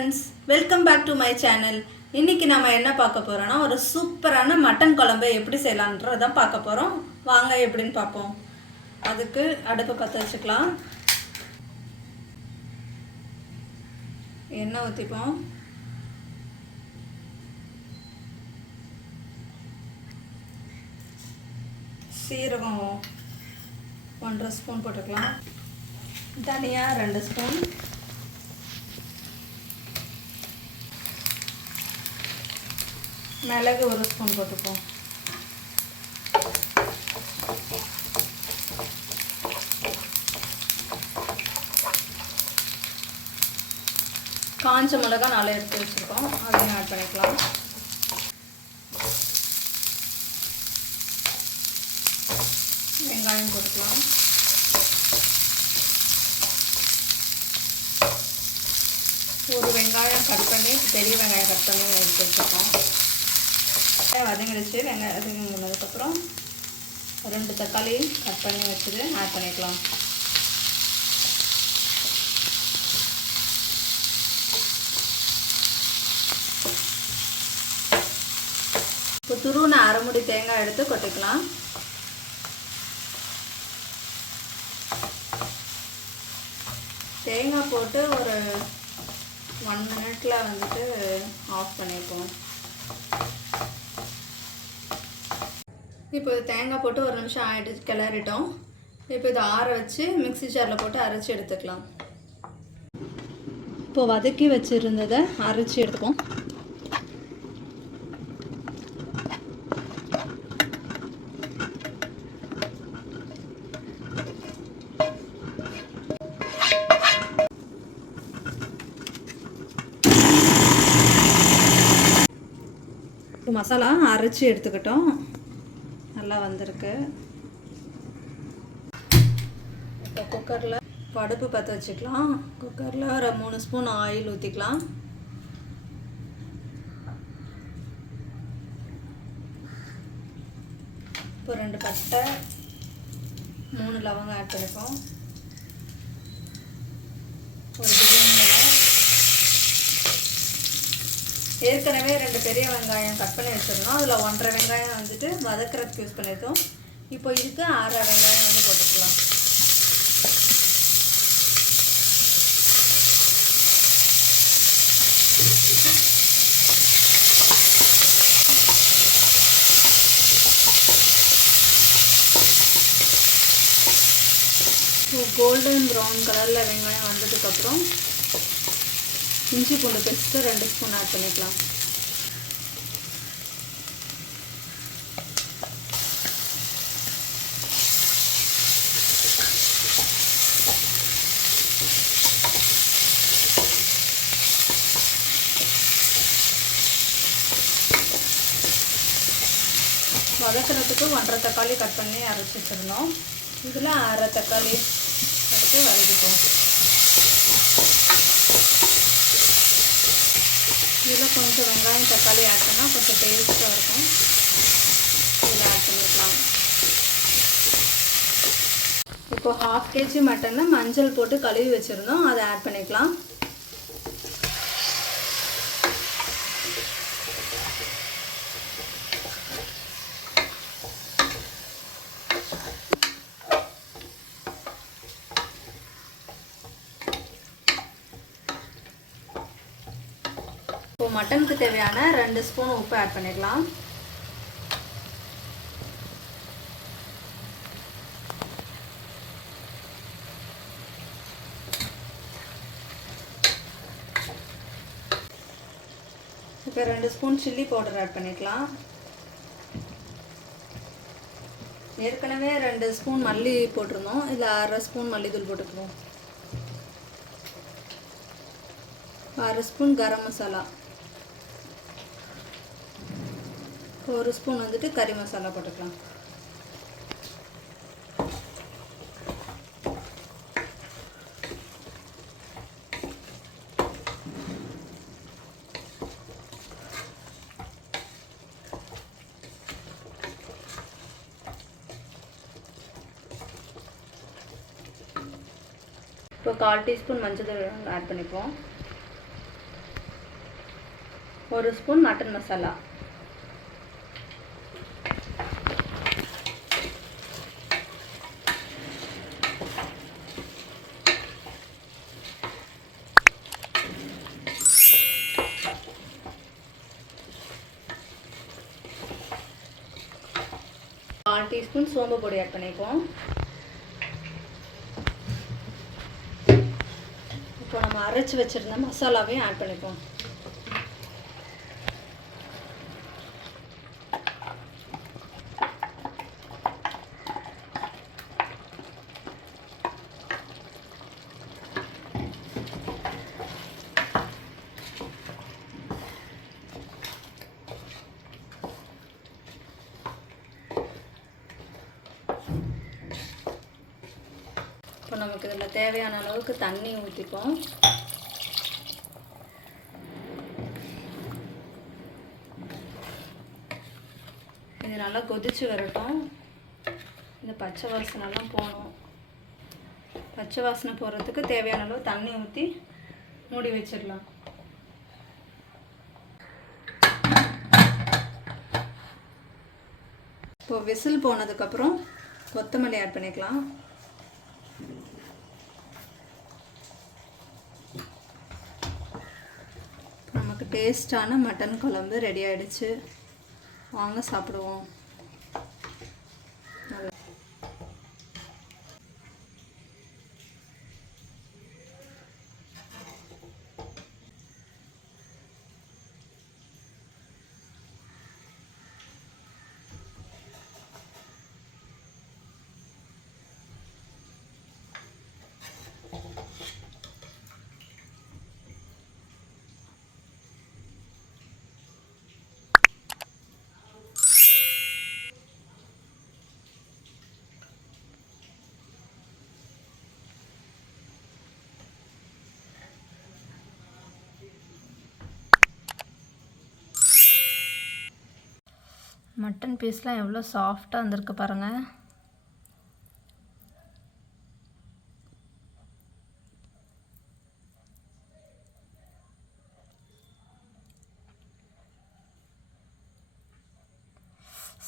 Friends, welcome back to my channel. இன்றைக்கி நம்ம என்ன பார்க்க போகிறோன்னா, ஒரு சூப்பரான மட்டன் குழம்பு எப்படி செய்யலான்றதான் பார்க்க போகிறோம். வாங்க எப்படின்னு பார்ப்போம். அதுக்கு அடுப்பை பற்ற வச்சுக்கலாம். எண்ணெய் ஊற்றிப்போம். சீரகம் 1.5 ஸ்பூன் போட்டுக்கலாம். தனியா 2 ஸ்பூன், மிளகு 1 ஸ்பூன் போட்டுப்போம். காஞ்ச மிளகா 4 எடுத்து வச்சுருக்கோம், அதையும் ஆட் பண்ணிக்கலாம். வெங்காயம் போட்டுக்கலாம். ஒரு வெங்காயம் கட் பண்ணி, பெரிய வெங்காயம் கட் பண்ணி எடுத்து வச்சுருக்கோம். வதங்கிடுச்சு. வெங்காயம் வதங்கினதுக்கப்புறம் 2 தக்காளி கட் பண்ணி வச்சுட்டு ஆட் பண்ணிக்கலாம். இப்போ துருவின அரைமுடி தேங்காய் எடுத்து கொட்டிக்கலாம். தேங்காய் போட்டு ஒரு 1 மினிட்டில் வந்துட்டு ஆஃப் பண்ணிப்போம். இப்போ தேங்காய் போட்டு 1 நிமிஷம் ஆகிட்டு கிளறிட்டோம். இப்போ இதை ஆற வச்சு மிக்ஸி ஜாரில் போட்டு அரைச்சி எடுத்துக்கலாம். இப்போ வதக்கி வச்சுருந்ததை அரைச்சி எடுத்துப்போம். இப்போ மசாலா அரைச்சி எடுத்துக்கிட்டோம். நல்லா வந்திருக்கு. இப்போ குக்கரில் அடுப்பு பற்ற வச்சுக்கலாம். குக்கரில் ஒரு 3 ஸ்பூன் ஆயில் ஊற்றிக்கலாம். இப்போ 2 பட்டை, 3 லவங்கம் ஆட் பண்ணிப்போம். ஒரு பிரியாணி இலை, ஏற்கனவே 2 பெரிய வெங்காயம் கட் பண்ணி வச்சுருந்தோம். அதில் 1.5 வெங்காயம் வந்துட்டு வதக்கிறதுக்கு யூஸ் பண்ணியிருக்கோம். இப்போ இதுக்கு 1/2 வெங்காயம் வந்து போட்டுக்கலாம். கோல்டன் ப்ரௌன் கலரில் வெங்காயம் வந்ததுக்கப்புறம் இஞ்சி பூண்டு பேஸ்ட்டு 2 ஸ்பூன் ஆட் பண்ணிக்கலாம். வதக்கிறதுக்கு 1.5 தக்காளி கட் பண்ணி அரைச்சி வச்சிருந்தோம். இதில் 1/2 தக்காளி எடுத்து வதக்கிப்போம். இதில் கொஞ்சம் வெங்காயம் தக்காளி ஆட் பண்ணால் கொஞ்சம் டேஸ்ட்டாக இருக்கும். இதில் ஆட் பண்ணிக்கலாம். இப்போ 1/2 kg மட்டனை மஞ்சள் போட்டு கழுவி வச்சுருந்தோம், அதை ஆட் பண்ணிக்கலாம். இப்போ மட்டனுக்கு தேவையான 2 ஸ்பூன் உப்பு ஆட் பண்ணிக்கலாம். இப்போ 2 ஸ்பூன் சில்லி பவுடர் ஆட் பண்ணிக்கலாம். ஏற்கனவே 2 ஸ்பூன் மல்லி போட்டிருந்தோம். இதில் 1/2 ஸ்பூன் மல்லித்தூள் போட்டுக்குவோம். 1/2 ஸ்பூன் கரம் மசாலா, 1 ஸ்பூன் வந்துட்டு கறி மசாலா போட்டுக்கலாம். இப்போ 1/4 டீஸ்பூன் மஞ்சள் ஆட் பண்ணிப்போம். 1 ஸ்பூன் மட்டன் மசாலா, கால் டீஸ்பூன் சோம்பு பொடி ஆட் பண்ணிக்குவோம். இப்போ நம்ம அரைச்சி வச்சுருந்த மசாலாவையும் ஆட் பண்ணிப்போம். இப்போ நமக்கு இதில் தேவையான அளவுக்கு தண்ணி ஊற்றிப்போம். இது நல்லா கொதிச்சு வரட்டும். இந்த பச்சை வாசனைலாம் போகணும். பச்சை வாசனை போகிறதுக்கு தேவையான அளவு தண்ணி ஊற்றி மூடி வச்சிடலாம். இப்போ விசில் போனதுக்கப்புறம் கொத்தமல்லி ஆட் பண்ணிக்கலாம். நமக்கு டேஸ்டான மட்டன் குழம்பு ரெடி ஆகிடுச்சு. வாங்க சாப்பிடுவோம். மட்டன் பீஸ்லாம் எவ்வளோ சாஃப்டாக வந்திருக்கு பாருங்கள்.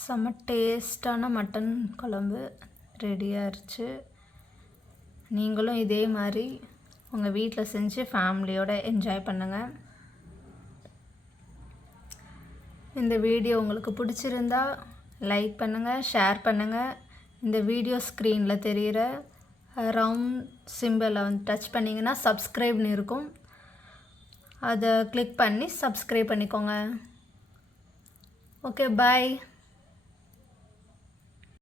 செம்ம டேஸ்டான மட்டன் குழம்பு ரெடி ஆயிடுச்சு. நீங்களும் இதே மாதிரி உங்கள் வீட்டில் செஞ்சு ஃபேமிலியோடு என்ஜாய் பண்ணுங்கள். இந்த வீடியோ உங்களுக்கு பிடிச்சிருந்தா லைக் பண்ணுங்கள், ஷேர் பண்ணுங்கள். இந்த வீடியோ ஸ்க்ரீனில் தெரிகிற ரவுண்ட் சிம்பிளை வந்து டச் பண்ணிங்கன்னா சப்ஸ்கிரைப்னு இருக்கும். அதை கிளிக் பண்ணி சப்ஸ்கிரைப் பண்ணிக்கோங்க. ஓகே, பாய்.